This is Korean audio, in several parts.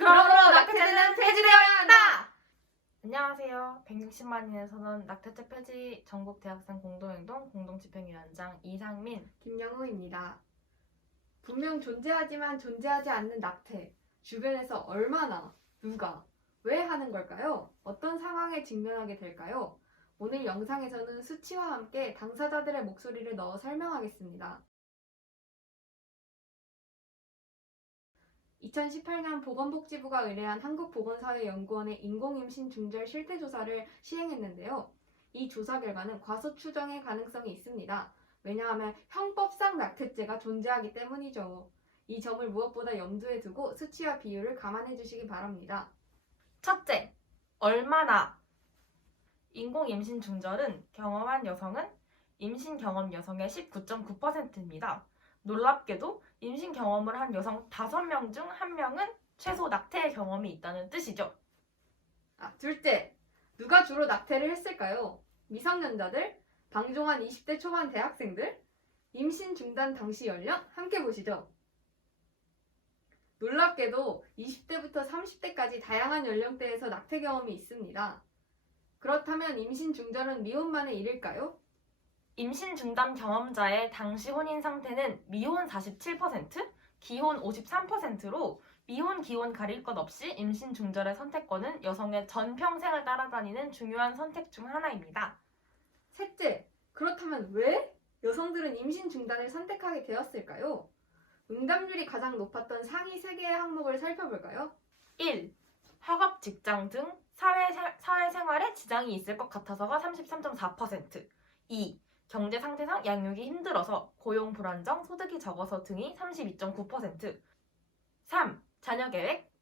그러므로 낙태죄는 폐지되어야 한다! 안녕하세요. 160만인에서는 낙태죄 폐지 전국 대학생 공동행동 공동집행위원장 이상민, 김영우입니다. 분명 존재하지만 존재하지 않는 낙태. 주변에서 얼마나, 누가, 왜 하는 걸까요? 어떤 상황에 직면하게 될까요? 오늘 영상에서는 수치와 함께 당사자들의 목소리를 넣어 설명하겠습니다. 2018년 보건복지부가 의뢰한 한국보건사회연구원의 인공임신 중절 실태조사를 시행했는데요. 이 조사 결과는 과소 추정의 가능성이 있습니다. 왜냐하면 형법상 낙태죄가 존재하기 때문이죠. 이 점을 무엇보다 염두에 두고 수치와 비율을 감안해 주시기 바랍니다. 첫째, 얼마나? 인공임신 중절은 경험한 여성은 임신 경험 여성의 19.9%입니다. 놀랍게도 임신 경험을 한 여성 5명 중 1명은 최소 낙태의 경험이 있다는 뜻이죠. 둘째, 누가 주로 낙태를 했을까요? 미성년자들? 방종한 20대 초반 대학생들? 임신 중단 당시 연령? 함께 보시죠. 놀랍게도 20대부터 30대까지 다양한 연령대에서 낙태 경험이 있습니다. 그렇다면 임신 중절은 미혼만의 일일까요? 임신 중단 경험자의 당시 혼인 상태는 미혼 47%, 기혼 53%로 미혼, 기혼 가릴 것 없이 임신 중절의 선택권은 여성의 전평생을 따라다니는 중요한 선택 중 하나입니다. 셋째, 그렇다면 왜 여성들은 임신 중단을 선택하게 되었을까요? 응답률이 가장 높았던 상위 3개의 항목을 살펴볼까요? 1. 학업, 직장 등 사회생활에 지장이 있을 것 같아서가 33.4%, 2. 경제 상태상 양육이 힘들어서, 고용 불안정, 소득이 적어서 등이 32.9%, 3. 자녀 계획,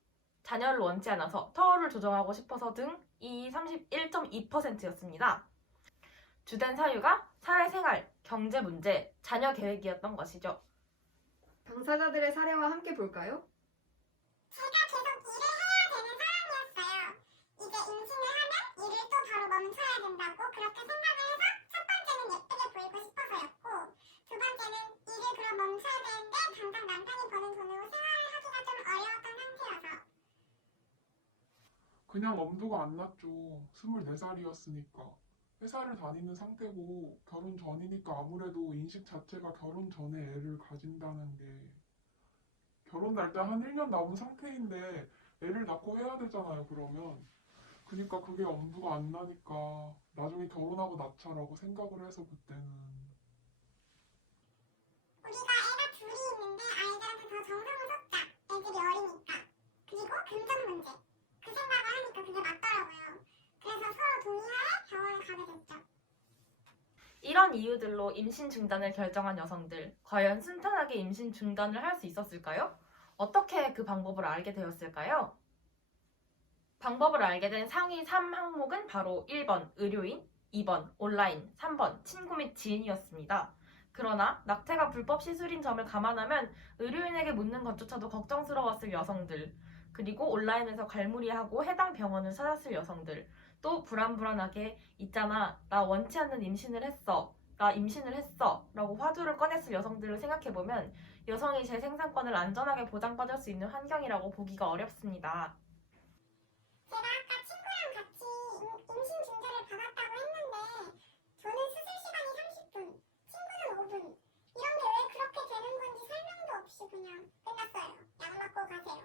자녀를 원치 않아서, 터울을 조정하고 싶어서 등이 31.2%였습니다. 주된 사유가 사회생활, 경제 문제, 자녀 계획이었던 것이죠. 당사자들의 사례와 함께 볼까요? 제가 계속 일을 해야 되는 상황이었어요. 이제 임신을 하면 일을 또 바로 멈춰야 된다고 그렇게 생각을 해서 첫 번째는 예쁘게 보이고 싶어서였고, 두 번째는 일을 그럼 멈춰야 되는데 당장 남편이 버는 돈으로 생활을 하기가 좀 어려웠던 상태여서. 그냥 엄두가 안 났죠. 24살이었으니까. 회사를 다니는 상태고 결혼 전이니까 아무래도 인식 자체가 결혼 전에 애를 가진다는 게 결혼 날 때 한 1년 남은 상태인데 애를 낳고 해야 되잖아요, 그러면. 그러니까 그게 엄두가 안 나니까 나중에 결혼하고 낳자라고 생각을 해서 그때는. 우리가 애가 둘이 있는데 아이들한테 더 정성을 쏟자. 애들이 어리니까. 그리고 금전 문제. 그 생각을 하니까 그게 맞더라고요. 그래서 서로 동의하에 병원을 가게 됐죠. 이런 이유들로 임신 중단을 결정한 여성들, 과연 순탄하게 임신 중단을 할 수 있었을까요? 어떻게 그 방법을 알게 되었을까요? 방법을 알게 된 상위 3항목은 바로 1번 의료인, 2번 온라인, 3번 친구 및 지인이었습니다. 그러나 낙태가 불법 시술인 점을 감안하면 의료인에게 묻는 것조차도 걱정스러웠을 여성들, 그리고 온라인에서 갈무리하고 해당 병원을 찾았을 여성들, 또 불안하게 있잖아, 나 원치 않는 임신을 했어, 나 임신을 했어 라고 화두를 꺼냈을 여성들을 생각해보면 여성이 제 생산권을 안전하게 보장받을 수 있는 환경이라고 보기가 어렵습니다. 제가 아까 친구랑 같이 임신 중재를 받았다고 했는데 저는 수술 시간이 30분, 친구는 5분. 이런 게 왜 그렇게 되는 건지 설명도 없이 그냥 끝났어요. 약 맞고 가세요.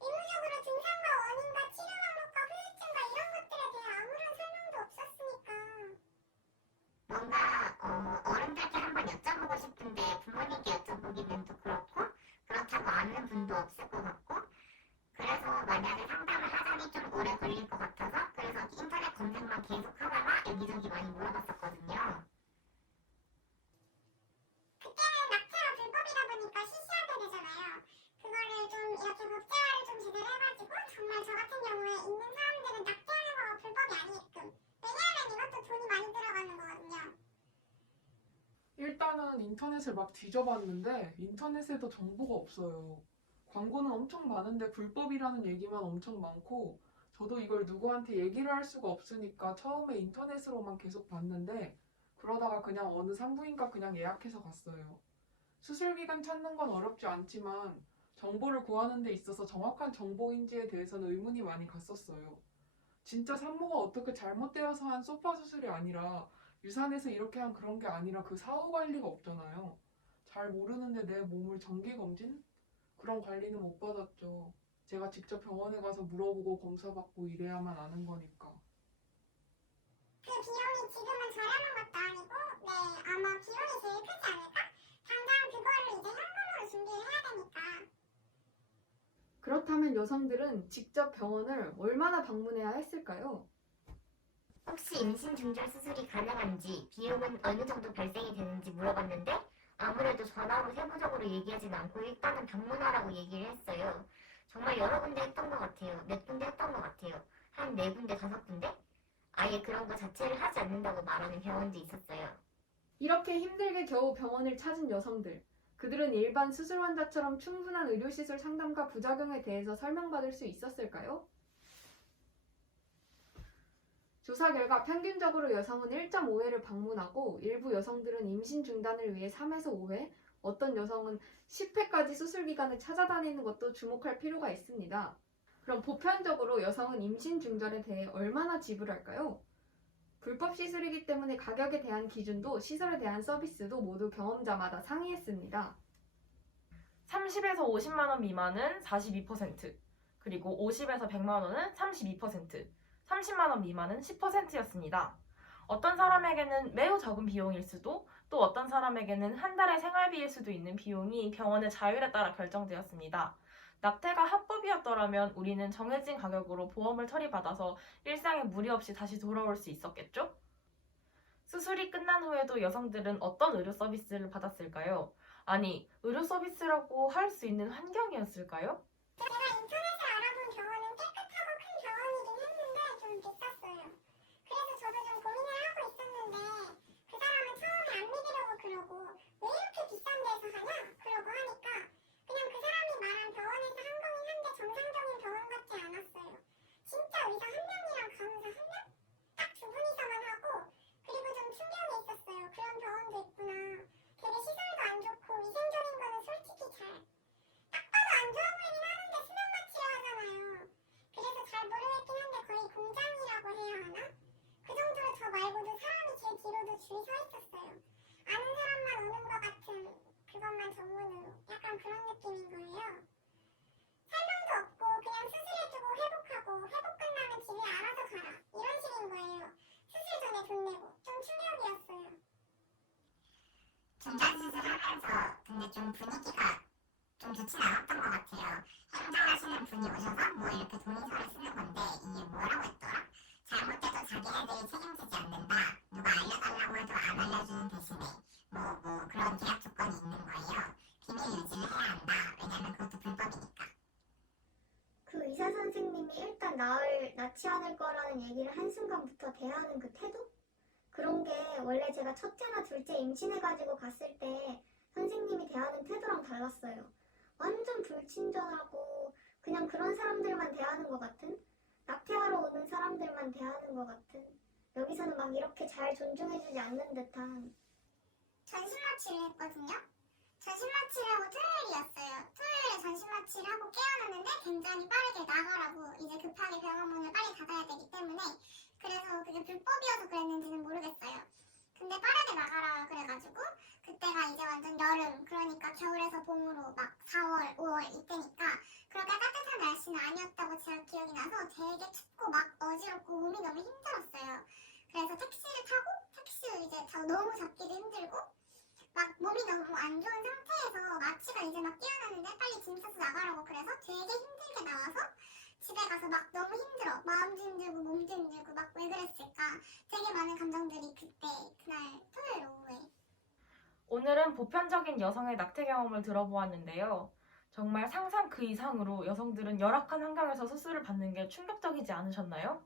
의무적으로 증상과 원인과 치료 방법과 후유증과 이런 것들에 대해 아무런 설명도 없었으니까. 뭔가 어른들께 한번 여쭤보고 싶은데 부모님께 여쭤보기는 또 그렇고 그렇다고 아는 분도 없을 것 같고, 그래서 만약에 상담을 하자니 좀 오래 걸릴 것 같아서 그래서 인터넷 검색만 계속 하다가 여기저기 많이 물어봤었거든요. 그때는 낙태가 불법이다 보니까 시시하게 되잖아요. 그거를 좀 이렇게 법제화를 좀 제대로 해가지고 정말 저 같은 경우에 있는 사람들은 낙태하는 거가 불법이 아니게끔. 왜냐하면 이것도 돈이 많이 들어가는 거거든요. 일단은 인터넷을 막 뒤져봤는데 인터넷에도 정보가 없어요. 광고는 엄청 많은데 불법이라는 얘기만 엄청 많고, 저도 이걸 누구한테 얘기를 할 수가 없으니까 처음에 인터넷으로만 계속 봤는데 그러다가 그냥 어느 산부인과 그냥 예약해서 갔어요. 수술기간 찾는 건 어렵지 않지만 정보를 구하는 데 있어서 정확한 정보인지에 대해서는 의문이 많이 갔었어요. 진짜 산모가 어떻게 잘못되어서 한 소파 수술이 아니라 유산해서 이렇게 한 그런 게 아니라 그 사후 관리가 없잖아요. 잘 모르는데 내 몸을 정기검진? 그런 관리는 못 받았죠. 제가 직접 병원에 가서 물어보고 검사받고 이래야만 아는 거니까. 그 비용이 지금은 저렴한 것도 아니고, 네, 아마 비용이 제일 크지 않을까? 당장 그거를 이제 현금으로 준비를 해야 되니까. 그렇다면 여성들은 직접 병원을 얼마나 방문해야 했을까요? 혹시 임신 중절 수술이 가능한지, 비용은 어느 정도 발생이 되는지 물어봤는데 아무래도 전화로 세부적으로 얘기하진 않고 일단은 방문하라고 얘기를 했어요. 정말 여러 군데 했던 것 같아요. 몇 군데 했던 것 같아요. 한 4군데, 5군데? 아예 그런 거 자체를 하지 않는다고 말하는 병원도 있었어요. 이렇게 힘들게 겨우 병원을 찾은 여성들. 그들은 일반 수술 환자처럼 충분한 의료시설 상담과 부작용에 대해서 설명받을 수 있었을까요? 조사 결과 평균적으로 여성은 1.5회를 방문하고 일부 여성들은 임신 중단을 위해 3에서 5회, 어떤 여성은 10회까지 수술 기간을 찾아다니는 것도 주목할 필요가 있습니다. 그럼 보편적으로 여성은 임신 중절에 대해 얼마나 지불할까요? 불법 시술이기 때문에 가격에 대한 기준도 시설에 대한 서비스도 모두 경험자마다 상이했습니다. 30에서 50만 원 미만은 42%, 그리고 50에서 100만 원은 32%, 30만 원 미만은 10%였습니다. 어떤 사람에게는 매우 적은 비용일 수도, 또 어떤 사람에게는 한 달의 생활비일 수도 있는 비용이 병원의 자율에 따라 결정되었습니다. 낙태가 합법이었더라면 우리는 정해진 가격으로 보험을 처리받아서 일상에 무리 없이 다시 돌아올 수 있었겠죠? 수술이 끝난 후에도 여성들은 어떤 의료 서비스를 받았을까요? 아니, 의료 서비스라고 할 수 있는 환경이었을까요? 제가 인터넷에 알아본 병원은 깨끗하고 큰 병원이긴 했는데 좀 비쌌어요. 그래서 저도 좀 고민을 하고 있었는데 그 사람은 처음에 안 믿으려고 그러고 왜 이렇게 비싼 데서 하냐? 그러고 하니까 그냥 그 사람이 말한 병원에서 한 거긴 한데 정상적인 병원 같지 않았어요. 진짜 의사 한 명이랑 간호사 한 명? 딱 두 분이서만 하고 그리고 좀 충격이 있었어요. 그런 병원도 있구나. 되게 시설도 안 좋고 위생적인 거는 솔직히 딱 봐도 안 좋아 보이긴 하는데 수면 마취를 하잖아요. 그래서 잘 모르겠긴 한데 거의 공장이라고 해야 하나? 그 정도로 저 말고도 사람이 제 뒤로도 줄이 서 있었어요. 아는 사람만 오는 것 같은 그것만 전문으로 약간 그런 느낌인 거예요. 설명도 없고 그냥 수술해주고 회복하고 회복 끝나면 집에 알아서 가라 이런 식인 거예요. 수술 전에 돈 내고 좀 충격이었어요. 중단수술하면서 근데 좀 분위기가 좀 좋진 않았던 것 같아요. 행정하시는 분이 오셔서 뭐 이렇게 동의서를 쓰는 건데 이게 뭐라고 했더라? 잘못돼도 자기네들이 책임지지 않는다. 누가 알려달라고 해도 안 알려주는 대신에 뭐 그런 계약 조건이 있는 거예요. 비밀 유지를 해야 한다. 왜냐면 그것도 불법이니까. 그 의사 선생님이 일단 낳지 않을 거라는 얘기를 한순간부터 대하는 그 태도? 그런 게 원래 제가 첫째나 둘째 임신해가지고 갔을 때 선생님이 대하는 태도랑 달랐어요. 완전 불친절하고 그냥 그런 사람들만 대하는 것 같은? 낙태하러 오는 사람들만 대하는 것 같은? 여기서는 막 이렇게 잘 존중해주지 않는 듯한. 전신 마취를 했거든요. 전신 마취를 하고 토요일이었어요. 토요일에 전신 마취를 하고 깨어났는데 굉장히 빠르게 나가라고 이제 급하게 병원 문을 빨리 닫아야 되기 때문에 그래서 그게 불법이어서 그랬는지는 모르겠어요. 근데 빠르게 나가라 그래가지고 그때가 이제 완전 여름 그러니까 겨울에서 봄으로 막 4월, 5월 이때니까 그렇게 따뜻한 날씨는 아니었다고 제가 기억이 나서 되게 춥고 막 어지럽고 몸이 너무 힘들었어요. 그래서 택시를 타고 택시를 이제 너무 잡기도 힘들고 막 몸이 너무 안 좋은 상태에서 마취가 이제 막 깨어났는데 빨리 짐 싸서 나가라고 그래서 되게 힘들게 나와서 집에 가서 막 너무 힘들어. 마음도 힘들고 몸도 힘들고 막 왜 그랬을까. 되게 많은 감정들이 그날 토요일 오후에. 오늘은 보편적인 여성의 낙태 경험을 들어보았는데요. 정말 상상 그 이상으로 여성들은 열악한 환경에서 수술을 받는 게 충격적이지 않으셨나요?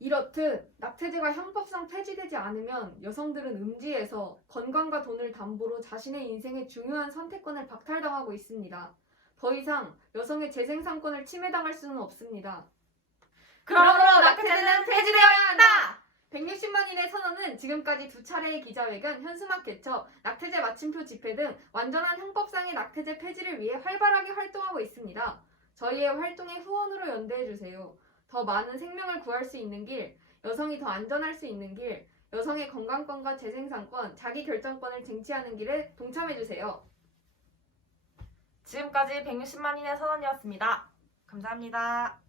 이렇듯 낙태죄가 형법상 폐지되지 않으면 여성들은 음지에서 건강과 돈을 담보로 자신의 인생의 중요한 선택권을 박탈당하고 있습니다. 더 이상 여성의 재생산권을 침해당할 수는 없습니다. 그러므로 낙태죄는 폐지되어야 한다! 160만인의 선언은 지금까지 2차례의 기자회견, 현수막 개최, 낙태죄 마침표 집회 등 완전한 형법상의 낙태죄 폐지를 위해 활발하게 활동하고 있습니다. 저희의 활동에 후원으로 연대해주세요. 더 많은 생명을 구할 수 있는 길, 여성이 더 안전할 수 있는 길, 여성의 건강권과 재생산권, 자기결정권을 쟁취하는 길에 동참해주세요. 지금까지 160만인의 선언이었습니다. 감사합니다.